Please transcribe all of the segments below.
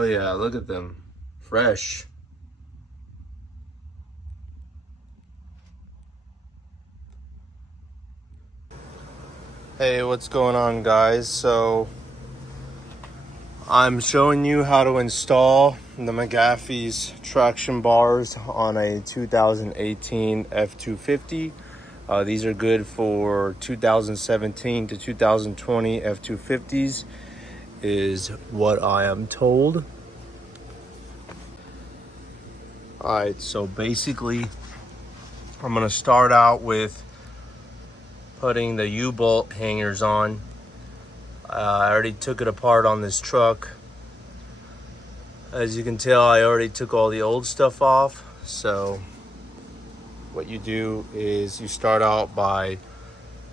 Oh yeah, look at them. Fresh. Hey, what's going on, guys? So I'm showing you how to install the Mcgaughy's traction bars on a 2018 F250. These are good for 2017 to 2020 F250s, is what I am told. Alright, so basically I'm going to start out with putting the U-bolt hangers on. I already took it apart on this truck. As you can tell, I already took all the old stuff off. So what you do is you start out by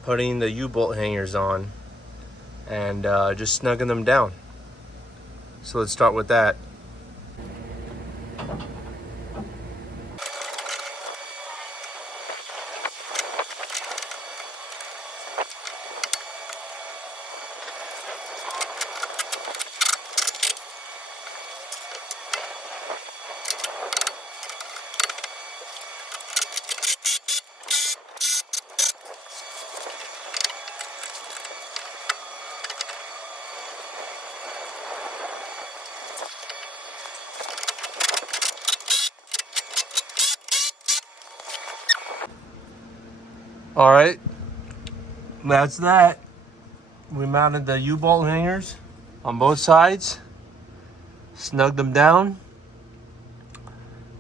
putting the U-bolt hangers on and just snugging them down. So let's start with that. All right, that's that. We mounted the U-bolt hangers on both sides, snugged them down,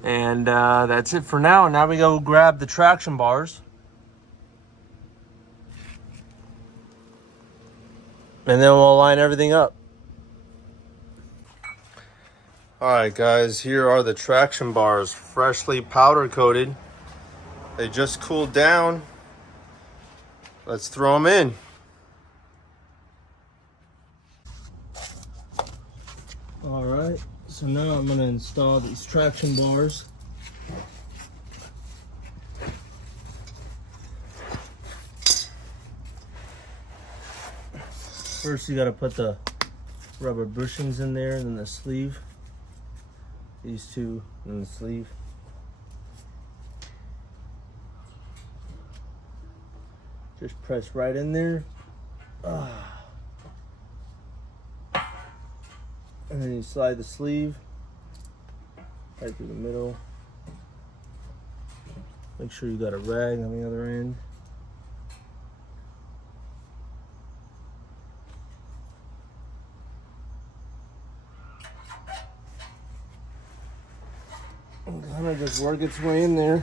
and that's it for now. Now we go grab the traction bars, and then we'll line everything up. All right, guys, here are the traction bars, freshly powder coated. They just cooled down. Let's throw them in. All right, so now I'm going to install these traction bars. First, you got to put the rubber bushings in there, and then the sleeve. These two, and the sleeve. Just press right in there. And then you slide the sleeve right through the middle. Make sure you got a rag on the other end. And kind of just work its way in there.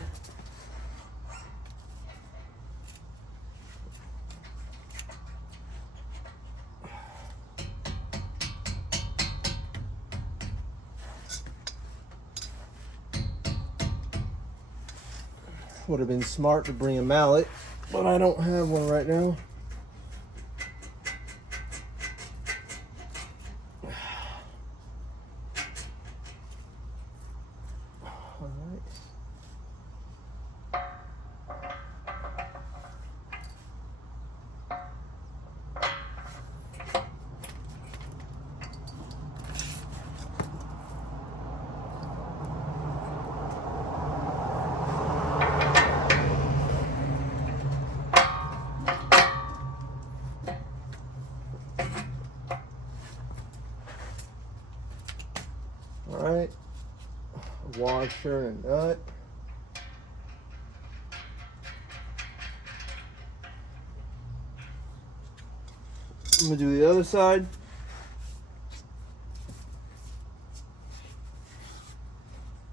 Would have been smart to bring a mallet, but I don't have one right now. All right. Alright, a washer and nut. I'm going to do the other side.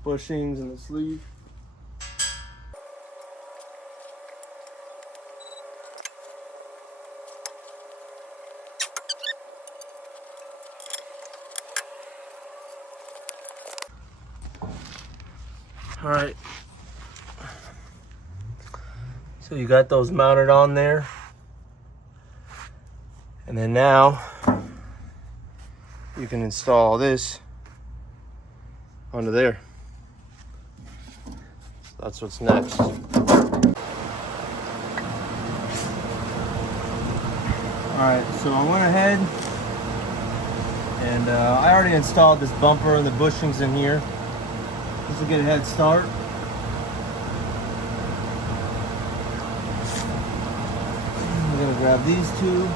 Bushings in the sleeve. All right, so you got those mounted on there, and then now you can install this onto there. So that's what's next. All right, so I went ahead And I already installed this bumper and the bushings in here just to get a head start. I'm gonna grab these two.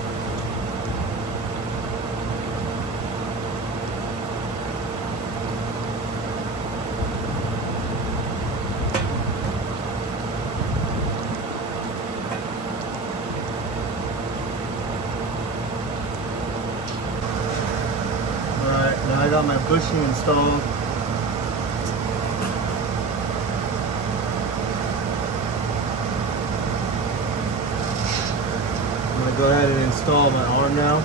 Now I got my bushing installed. I'm going to go ahead and install my arm now.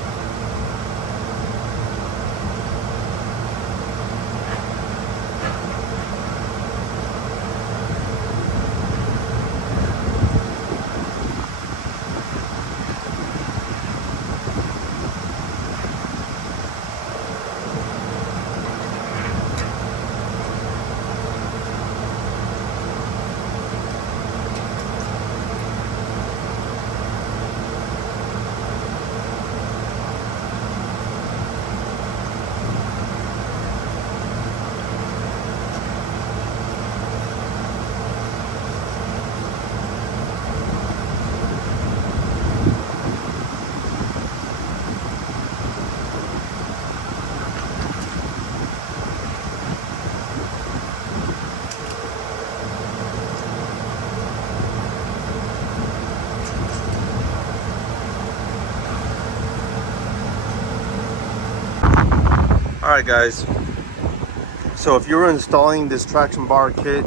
Alright guys, so if you're installing this traction bar kit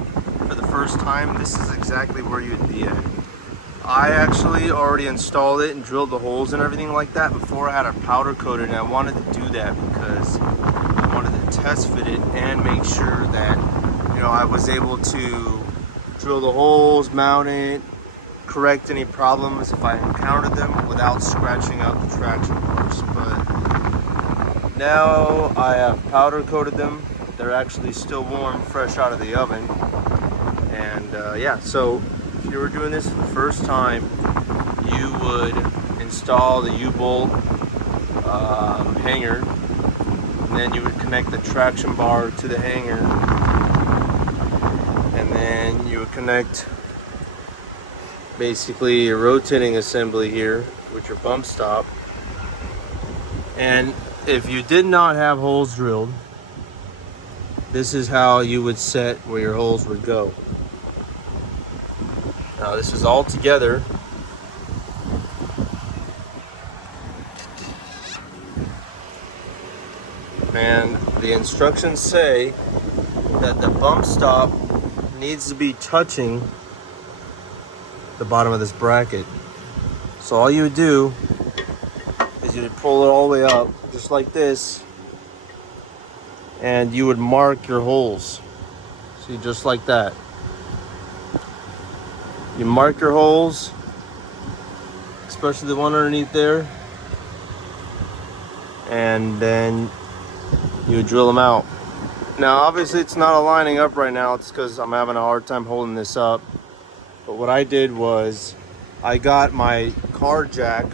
for the first time, this is exactly where you'd be at. I actually already installed it and drilled the holes and everything like that before I had it powder coated, and I wanted to do that because I wanted to test fit it and make sure that, you know, I was able to drill the holes, mount it, correct any problems if I encountered them without scratching up the traction bars. But now I have powder coated them. They're actually still warm, fresh out of the oven. And yeah, so if you were doing this for the first time, you would install the U-bolt hanger, and then you would connect the traction bar to the hanger, and then you would connect basically a rotating assembly here with your bump stop. And if you did not have holes drilled, this is how you would set where your holes would go. Now this is all together. And the instructions say that the bump stop needs to be touching the bottom of this bracket. So all you would do is you would pull it all the way up, just like this, and you would mark your holes. See, just like that. You mark your holes, especially the one underneath there, and then you drill them out. Now obviously it's not aligning up right now, it's because I'm having a hard time holding this up. But what I did was I got my car jack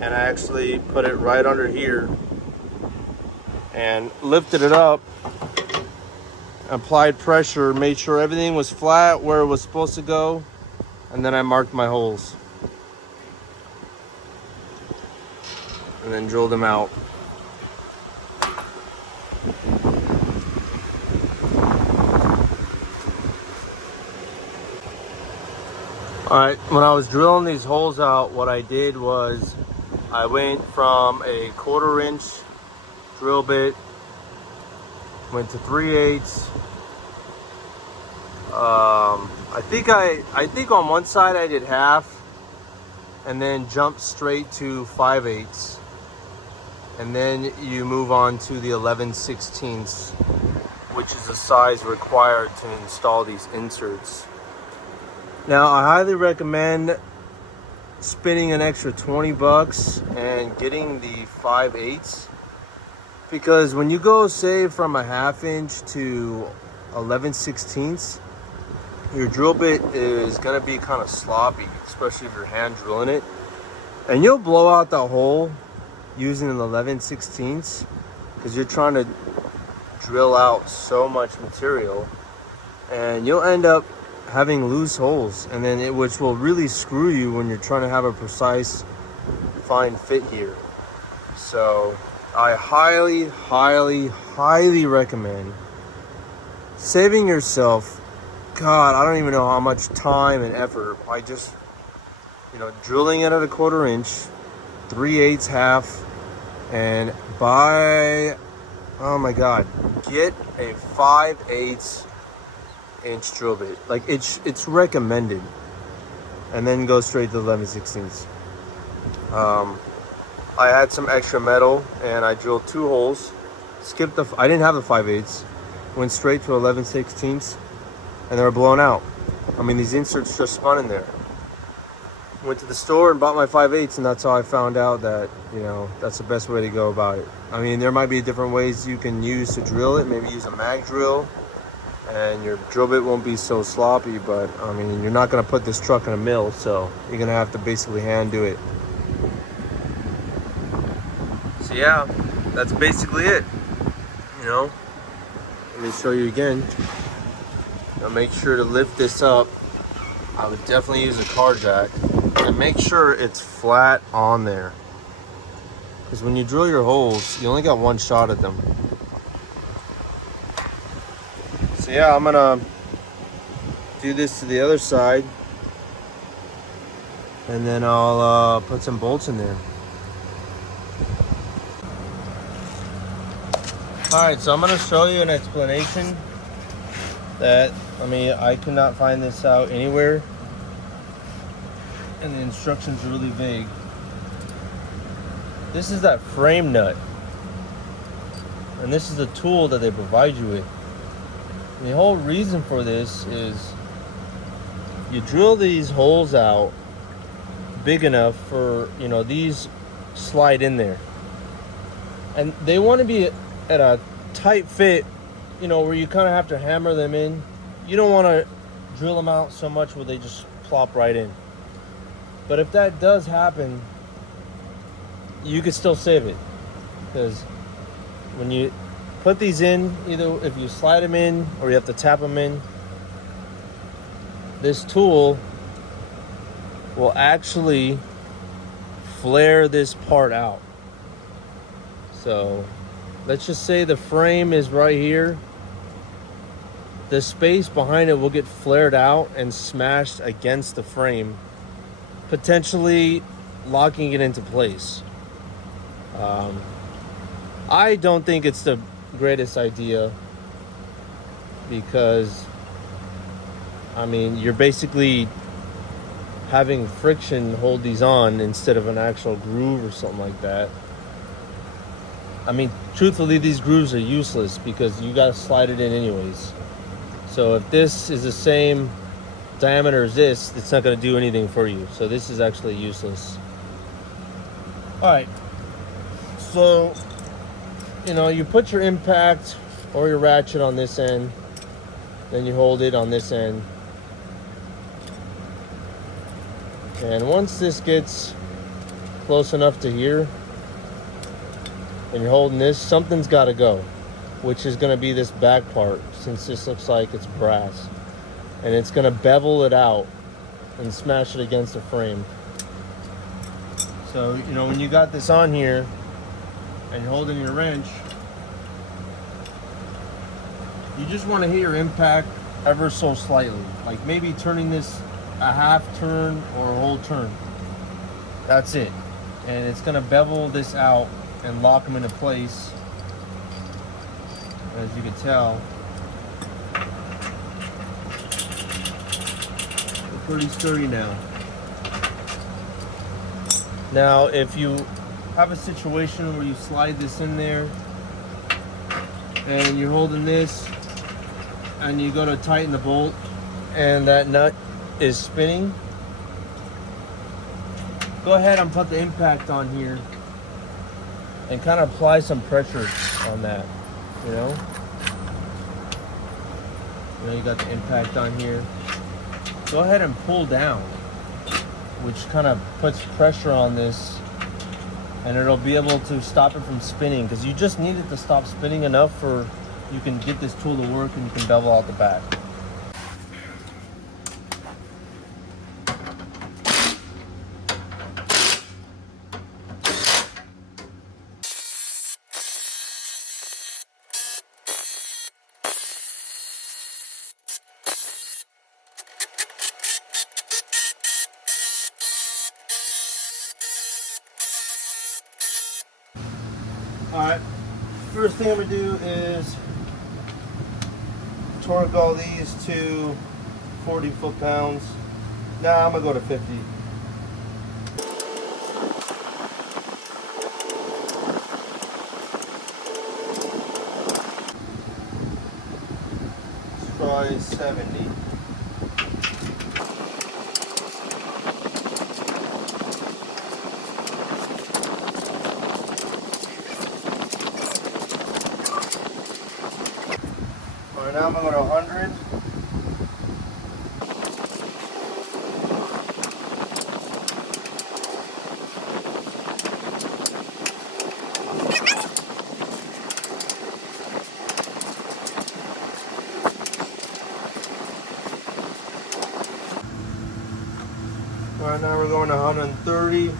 and I actually put it right under here and lifted it up, applied pressure, made sure everything was flat where it was supposed to go, and then I marked my holes and then drilled them out. Alright, when I was drilling these holes out, what I did was I went from a 1/4 inch drill bit, went to 3/8. I think on one side I did half, and then jumped straight to 5/8, and then you move on to the 11/16, which is the size required to install these inserts. Now I highly recommend spending an extra $20 and getting the 5/8, because when you go, say, from a 1/2 inch to 11/16, your drill bit is going to be kind of sloppy, especially if you're hand drilling it, and you'll blow out the hole using an 11/16 because you're trying to drill out so much material, and you'll end up having loose holes, and then which will really screw you when you're trying to have a precise, fine fit here. So I highly, highly, highly recommend saving yourself, God, I don't even know how much time and effort by just, drilling it at a 1/4 inch, 3/8, half, and oh my God, get a 5/8 inch drill bit. Like it's recommended, and then go straight to the 11/16. I had some extra metal and I drilled 2 holes. I didn't have the 5/8, went straight to 11/16, and they were blown out. I mean, these inserts just spun in there. Went to the store and bought my 5/8, and that's how I found out that, that's the best way to go about it. I mean, there might be different ways you can use to drill it. Maybe use a mag drill, and your drill bit won't be so sloppy, but I mean, you're not gonna put this truck in a mill, so you're gonna have to basically hand do it. So yeah, that's basically it. Let me show you again. Now make sure to lift this up. I would definitely use a car jack, and make sure it's flat on there, because when you drill your holes, you only got one shot at them. So yeah, I'm gonna do this to the other side, and then I'll put some bolts in there. Alright, so I'm gonna show you an explanation that, I could not find this out anywhere, and the instructions are really vague. This is that frame nut, and this is the tool that they provide you with. And the whole reason for this is you drill these holes out big enough for, these slide in there, and they want to be at a tight fit, where you kind of have to hammer them in. You don't want to drill them out so much where they just plop right in. But if that does happen, you could still save it, because when you put these in, either if you slide them in or you have to tap them in, this tool will actually flare this part out. So let's just say the frame is right here. The space behind it will get flared out and smashed against the frame, potentially locking it into place. I don't think it's the greatest idea, because you're basically having friction hold these on instead of an actual groove or something like that. Truthfully, these grooves are useless because you gotta slide it in anyways. So if this is the same diameter as this, it's not gonna do anything for you. So this is actually useless. All right, so you put your impact or your ratchet on this end, then you hold it on this end, and once this gets close enough to here and you're holding this, something's got to go, which is going to be this back part, since this looks like it's brass, and it's going to bevel it out and smash it against the frame. So when you got this on here and you're holding your wrench, you just want to hit your impact ever so slightly, like maybe turning this a half turn or a whole turn. That's it, and it's going to bevel this out and lock them into place. As you can tell, they're pretty sturdy now. Now, if you have a situation where you slide this in there and you're holding this and you go to tighten the bolt and that nut is spinning, go ahead and put the impact on here and kind of apply some pressure on that. You got the impact on here. Go ahead and pull down, which kind of puts pressure on this and it'll be able to stop it from spinning, because you just need it to stop spinning enough for you can get this tool to work and you can bevel out the back. Alright, first thing I'm going to do is torque all these to 40 foot-pounds. Nah, I'm going to go to 50. Let's try 70. Alright, now I'm going to go to 100. Alright, now we're going to 130.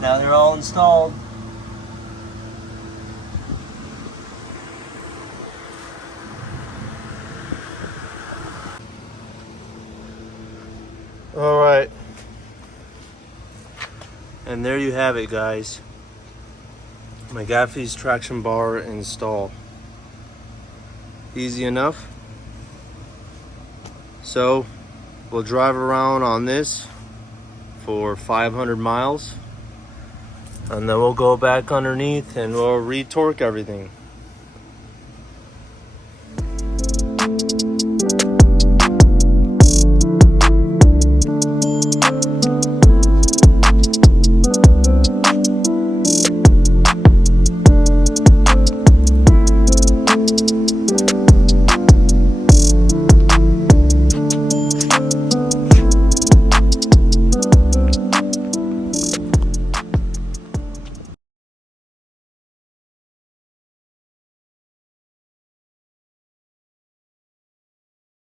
Now they're all installed. All right. And there you have it, guys. Mcgaughy's traction bar install. Easy enough. So we'll drive around on this for 500 miles. And then we'll go back underneath and we'll re-torque everything.